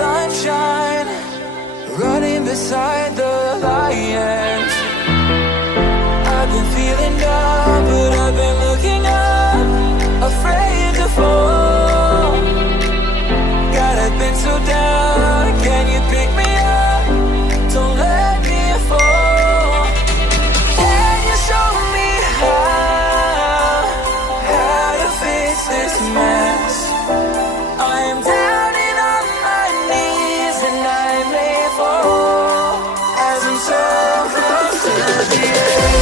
sunshine, running beside the lions. I've been feeling down, but I've been looking up, afraid to fall. God, I've been so down, can you pick me up? Don't let me fall. Can you show me how to fix this mess? I am down and on my knees, and I may fall as I'm so close to the edge.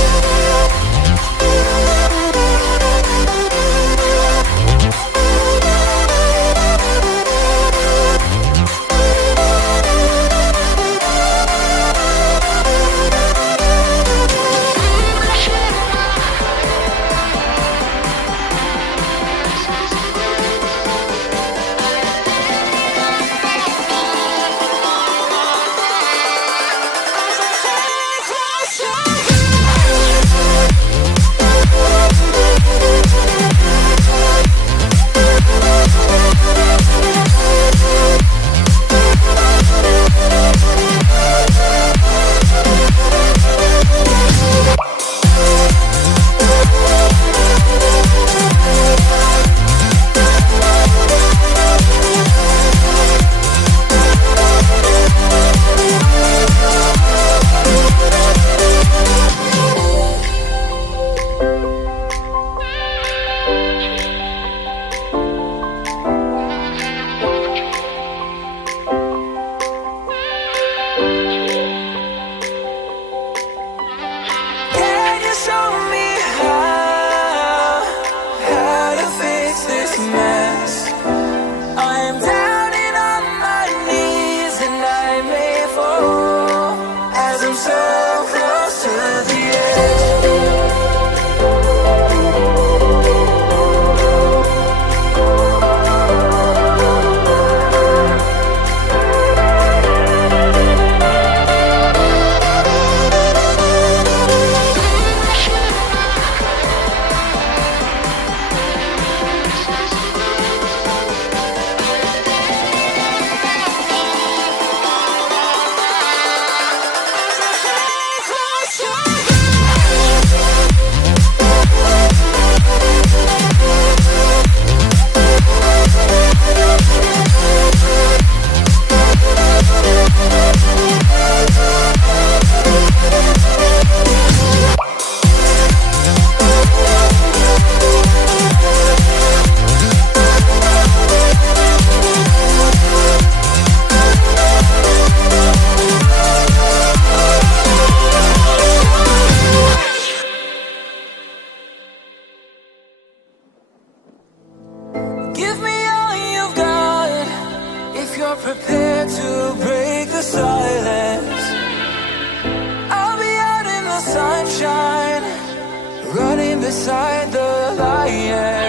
Prepared to break the silence. I'll be out in the sunshine, running beside the lion.